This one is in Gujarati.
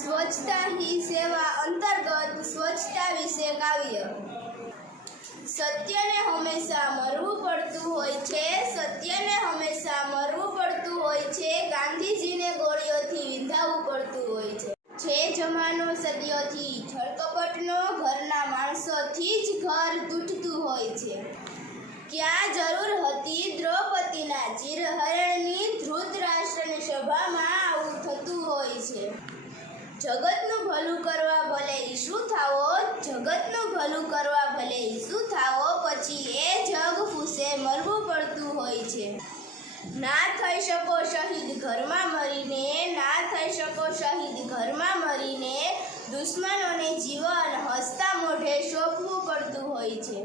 સ્વચ્છતા હી સેવા અંતર્ગત સ્વચ્છતા વિશે કાવ્ય। સત્યને હંમેશા મરવું પડતું હોય છે, સત્યને હંમેશા મરવું પડતું હોય છે। ગાંધીજીને ગોળીઓથી વિંધાવવું પડતું હોય છે। જમાનો સદીઓથી છળકપટનો, ઘરના માણસોથી જ ઘર તૂટતું હોય છે। ક્યાં જરૂર હતી દ્રૌપદીના ચિરહરણની, ધૃતરાષ્ટ્રની સભામાં આવું થતું હોય છે। જગતનું ભલું કરવા ભલે ઈસુ થાવો, જગતનું ભલું કરવા ભલે ઈસુ થાવો, પછી એ જગ ફૂસે મરવું પડતું હોય છે। ના થઈ શકો શહીદ ઘરમાં મરીને, ના થઈ શકો શહીદ ઘરમાં મરીને, દુશ્મનોને જીવન હસતા મોઢે સોંપવું પડતું હોય છે।